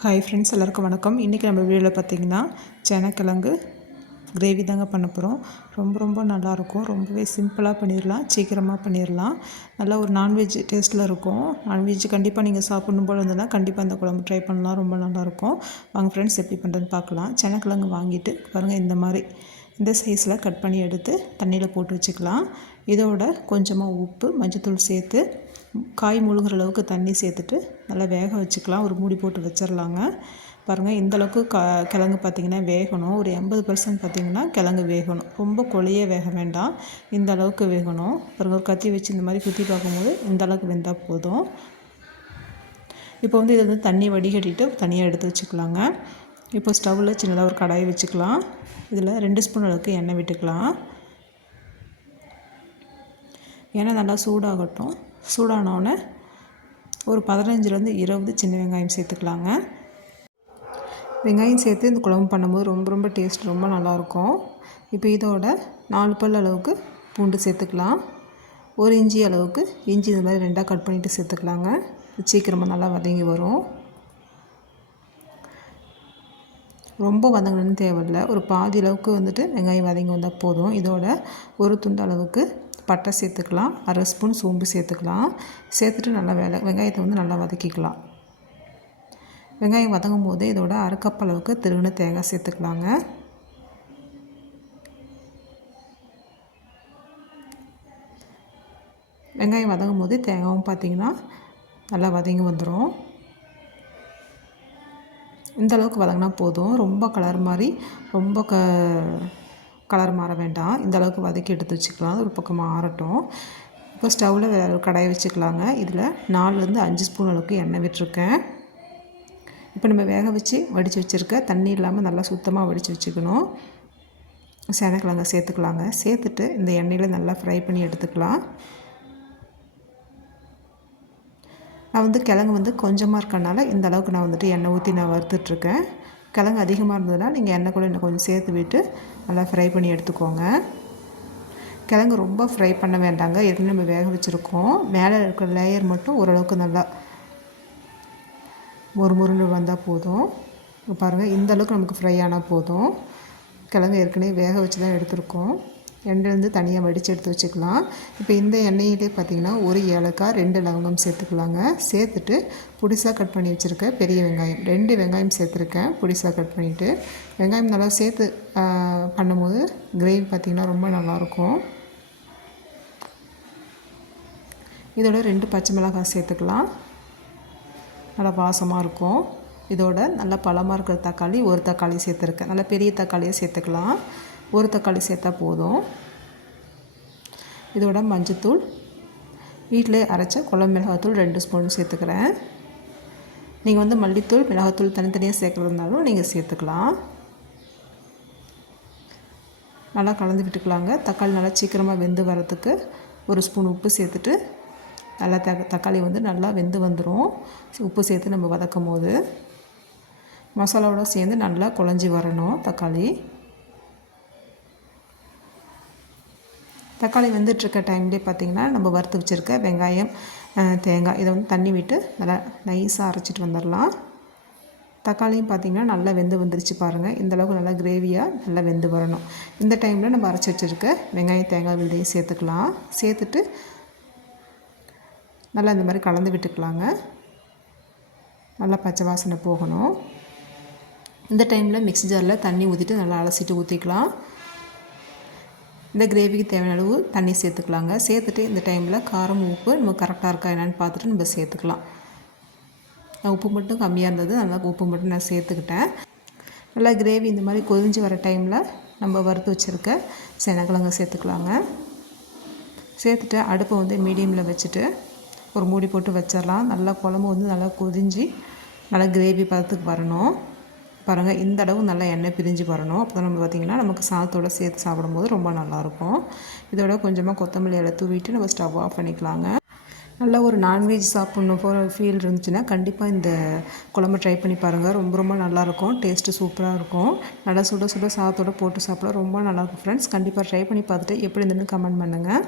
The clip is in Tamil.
ஹாய் ஃப்ரெண்ட்ஸ் எல்லாருக்கும் வணக்கம். இன்றைக்கி நம்ம வீடியோவில் பார்த்தீங்கன்னா சேனக்கிழங்கு கிரேவி தாங்க பண்ண போகிறோம் ரொம்ப ரொம்ப நல்லாயிருக்கும் ரொம்பவே சிம்பிளாக பண்ணிடலாம் சீக்கிரமாக பண்ணிடலாம் நல்லா ஒரு நான்வெஜ் டேஸ்ட்டில் இருக்கும். நான்வெஜ் கண்டிப்பாக நீங்கள் சாப்பிடணும் போல் இருந்ததுன்னா கண்டிப்பாக இந்த குழம்பு ட்ரை பண்ணலாம். ரொம்ப நல்லாயிருக்கும் வாங்க ஃப்ரெண்ட்ஸ் எப்படி பண்ணுறதுன்னு பார்க்கலாம் சேனக்கிழங்கு வாங்கிட்டு பாருங்கள் இந்த மாதிரி இந்த சைஸில் கட் பண்ணி எடுத்து தண்ணியில் போட்டு வச்சுக்கலாம். இதோட கொஞ்சமாக உப்பு மஞ்சத்தூள் சேர்த்து காய் முழுகிற அளவுக்கு தண்ணி சேர்த்துட்டு நல்லா வேக வச்சுக்கலாம். ஒரு மூடி போட்டு வச்சிடலாங்க பாருங்கள் இந்தளவுக்கு க கிழங்கு பார்த்திங்கன்னா வேகணும். ஒரு எண்பது பர்சன்ட் பார்த்திங்கன்னா கிழங்கு வேகணும். ரொம்ப கொலையே வேக வேண்டாம். இந்த அளவுக்கு வேகணும். பாருங்கள் ஒரு கத்தி வச்சு இந்த மாதிரி குத்தி பார்க்கும்போது இந்த அளவுக்கு வெந்தால் போதும். இப்போ வந்து இதை வந்து தண்ணி வடிகட்டிட்டு தனியாக எடுத்து வச்சுக்கலாங்க. இப்போ ஸ்டவ்வில் சின்னதாக ஒரு கடாயை வச்சுக்கலாம். இதில் ரெண்டு ஸ்பூன் அளவுக்கு எண்ணெய் விட்டுக்கலாம். எண்ணெய் நல்லா சூடாகட்டும். சூடானோடனே ஒரு பதினஞ்சுலேருந்து இருபது சின்ன வெங்காயம் சேர்த்துக்கலாங்க. வெங்காயம் சேர்த்து இந்த குழம்பு பண்ணும்போது ரொம்ப ரொம்ப டேஸ்ட் ரொம்ப நல்லாயிருக்கும். இப்போ இதோட நாலு பல் அளவுக்கு பூண்டு சேர்த்துக்கலாம். ஒரு இஞ்சி அளவுக்கு இஞ்சி இந்த மாதிரி ரெண்டாக கட் பண்ணிவிட்டு சேர்த்துக்கலாங்க. சீக்கிரமாக நல்லா வதங்கி வரும். ரொம்ப வதங்கணும்னு தேவையில்ல. ஒரு பாதி அளவுக்கு வந்துட்டு வெங்காயம் வதங்கி வந்தால் போதும். இதோட ஒரு துண்டு அளவுக்கு பட்டை சேர்த்துக்கலாம் அரை ஸ்பூன் சோம்பு சேர்த்துக்கலாம். சேர்த்துட்டு நல்லா வேலை வெங்காயத்தை வந்து நல்லா வதக்கிக்கலாம். வெங்காயம் வதங்கும் போது இதோட அரைக்கப் அளவுக்கு திருவின தேங்காய் சேர்த்துக்கலாங்க. வெங்காயம் வதங்கும் போது தேங்காயும் பார்த்திங்கன்னா நல்லா வதங்கி வந்துடும் இந்த அளவுக்கு வதங்கினா போதும். ரொம்ப கலர் மாதிரி ரொம்ப க கலர் மாற வேண்டாம். இந்த அளவுக்கு வதக்கி எடுத்து வச்சுக்கலாம். ஒரு பக்கம் ஆறட்டும். இப்போ ஸ்டவ்வில் வேறு ஒரு கடாயை வச்சுக்கலாங்க. இதில் நாலுலேருந்து அஞ்சு ஸ்பூன் அளவுக்கு எண்ணெய் விட்டுருக்கேன். இப்போ நம்ம வேக வச்சு வடித்து வச்சுருக்க தண்ணி இல்லாமல் நல்லா சுத்தமாக வடித்து வச்சுக்கணும். சேனக்கிழங்க சேர்த்துக்கலாங்க. சேர்த்துட்டு இந்த எண்ணெயில் நல்லா ஃப்ரை பண்ணி எடுத்துக்கலாம். நான் வந்து கிழங்கு வந்து கொஞ்சமாக இருக்கனால இந்த அளவுக்கு நான் வந்துட்டு எண்ணெய் ஊற்றி நான் வறுத்துட்ருக்கேன் கிழங்கு அதிகமாக இருந்ததுன்னா நீங்கள் எண்ணெய் கூட இன்னும் கொஞ்சம் சேர்த்து விட்டு நல்லா ஃப்ரை பண்ணி எடுத்துக்கோங்க. கிழங்கு ரொம்ப ஃப்ரை பண்ண வேண்டாங்க. ஏற்கனவே நம்ம வேக வச்சுருக்கோம். மேலே இருக்கிற லேயர் மட்டும் ஓரளவுக்கு நல்லா ஒரு முருண்டு வந்தால் போதும் பாருங்கள் இந்த அளவுக்கு நமக்கு ஃப்ரை ஆனால் போதும். கிழங்கு ஏற்கனவே வேக வச்சு தான் எடுத்திருக்கோம். எண்ணெயிலேருந்து தனியாக வடித்து எடுத்து வச்சுக்கலாம். இப்போ இந்த எண்ணெயிலே பார்த்திங்கன்னா ஒரு ஏலக்காய் ரெண்டு லவங்கம் சேர்த்துக்கலாங்க. சேர்த்துட்டு புடிசாக கட் பண்ணி வச்சுருக்க பெரிய வெங்காயம். ரெண்டு வெங்காயம் சேர்த்துருக்கேன் புடிசாக கட் பண்ணிவிட்டு வெங்காயம் நல்லா சேர்த்து பண்ணும்போது கிரேவி பார்த்திங்கன்னா ரொம்ப நல்லாயிருக்கும். இதோட ரெண்டு பச்சை மிளகாய் சேர்த்துக்கலாம். நல்லா வாசமாக இருக்கும். இதோட நல்லா பழமாக இருக்கிற தக்காளி ஒரு தக்காளி சேர்த்துருக்கேன். நல்லா பெரிய தக்காளியை சேர்த்துக்கலாம். ஒரு தக்காளி சேர்த்தா போதும். இதோட மஞ்சத்தூள் வீட்டிலே அரைச்ச குழம்பு மிளகாத்தூள் ரெண்டு ஸ்பூன் சேர்த்துக்கிறேன். நீங்கள் வந்து மல்லித்தூள் மிளகாத்தூள் தனித்தனியாக சேர்க்குறதுனாலும் நீங்கள் சேர்த்துக்கலாம். நல்லா கலந்து விட்டுக்கலாங்க. தக்காளி நல்லா சீக்கிரமாக வெந்து வரத்துக்கு ஒரு ஸ்பூன் உப்பு சேர்த்துட்டு நல்லா த தக்காளி வந்து நல்லா வெந்து வந்துடும் உப்பு சேர்த்து நம்ம வதக்கும் போது மசாலாவோட சேர்ந்து நல்லா குழஞ்சி வரணும் தக்காளி. தக்காளி வந்துட்டுருக்க டைம்லேயே பார்த்திங்கன்னா நம்ம வறுத்து வச்சுருக்க வெங்காயம் தேங்காய் இதை வந்து தண்ணி விட்டு நல்லா நைஸாக அரைச்சிட்டு வந்துடலாம். தக்காளியும் பார்த்திங்கன்னா நல்லா வெந்து வந்துருச்சு பாருங்கள் இந்தளவுக்கு நல்லா கிரேவியாக நல்லா வெந்து வரணும். இந்த டைமில் நம்ம அரைச்சி வச்சுருக்க வெங்காயம் தேங்காய் வில்லையும் சேர்த்துக்கலாம். சேர்த்துட்டு நல்லா இந்த மாதிரி கலந்து விட்டுக்கலாங்க. நல்லா பச்சை வாசனை போகணும். இந்த டைமில் மிக்ஸி ஜாரில் தண்ணி ஊற்றிட்டு நல்லா அலசிட்டு ஊற்றிக்கலாம் இந்த கிரேவிக்கு தேவையான அளவு தண்ணி சேர்த்துக்கலாங்க. சேர்த்துட்டு இந்த டைமில் காரம் உப்பு நம்ம கரெக்டாக இருக்கா என்னென்னு பார்த்துட்டு நம்ம சேர்த்துக்கலாம். உப்பு மட்டும் கம்மியாக இருந்தது நல்லா உப்பு மட்டும் நான் சேர்த்துக்கிட்டேன். நல்லா கிரேவி இந்த மாதிரி கொதிஞ்சு வர டைமில் நம்ம வறுத்து வச்சுருக்க செனக்கிழங்க சேர்த்துக்கலாங்க. சேர்த்துட்டு அடுப்பை வந்து மீடியமில் வச்சுட்டு ஒரு மூடி போட்டு வச்சிடலாம். நல்லா குழம்பு வந்து நல்லா கொதிஞ்சு நல்லா கிரேவி பதத்துக்கு வரணும். பாருங்கள் இந்த அளவு நல்லா எண்ணெய் பிரிஞ்சு வரணும். அப்போ தான் நம்ம பார்த்திங்கன்னா நமக்கு சாதத்தோடு சேர்த்து சாப்பிடும்போது ரொம்ப நல்லாயிருக்கும். இதோட கொஞ்சமாக கொத்தமல்லி இலை தூவிட்டு நம்ம ஸ்டவ் ஆஃப் பண்ணிக்கலாங்க. நல்லா ஒரு நான்வெஜ் சாப்பிட்ணும் போகிற ஃபீல் இருந்துச்சுன்னா கண்டிப்பாக இந்த குழம்பு ட்ரை பண்ணி பாருங்கள் ரொம்ப ரொம்ப நல்லாயிருக்கும். டேஸ்ட்டு சூப்பராக இருக்கும். நல்லா சுட சுட சாதத்தோடு போட்டு சாப்பிட ரொம்ப நல்லாயிருக்கும் ஃப்ரெண்ட்ஸ் கண்டிப்பாக ட்ரை பண்ணி பார்த்துட்டு எப்படி இருந்துன்னு கமெண்ட் பண்ணுங்கள்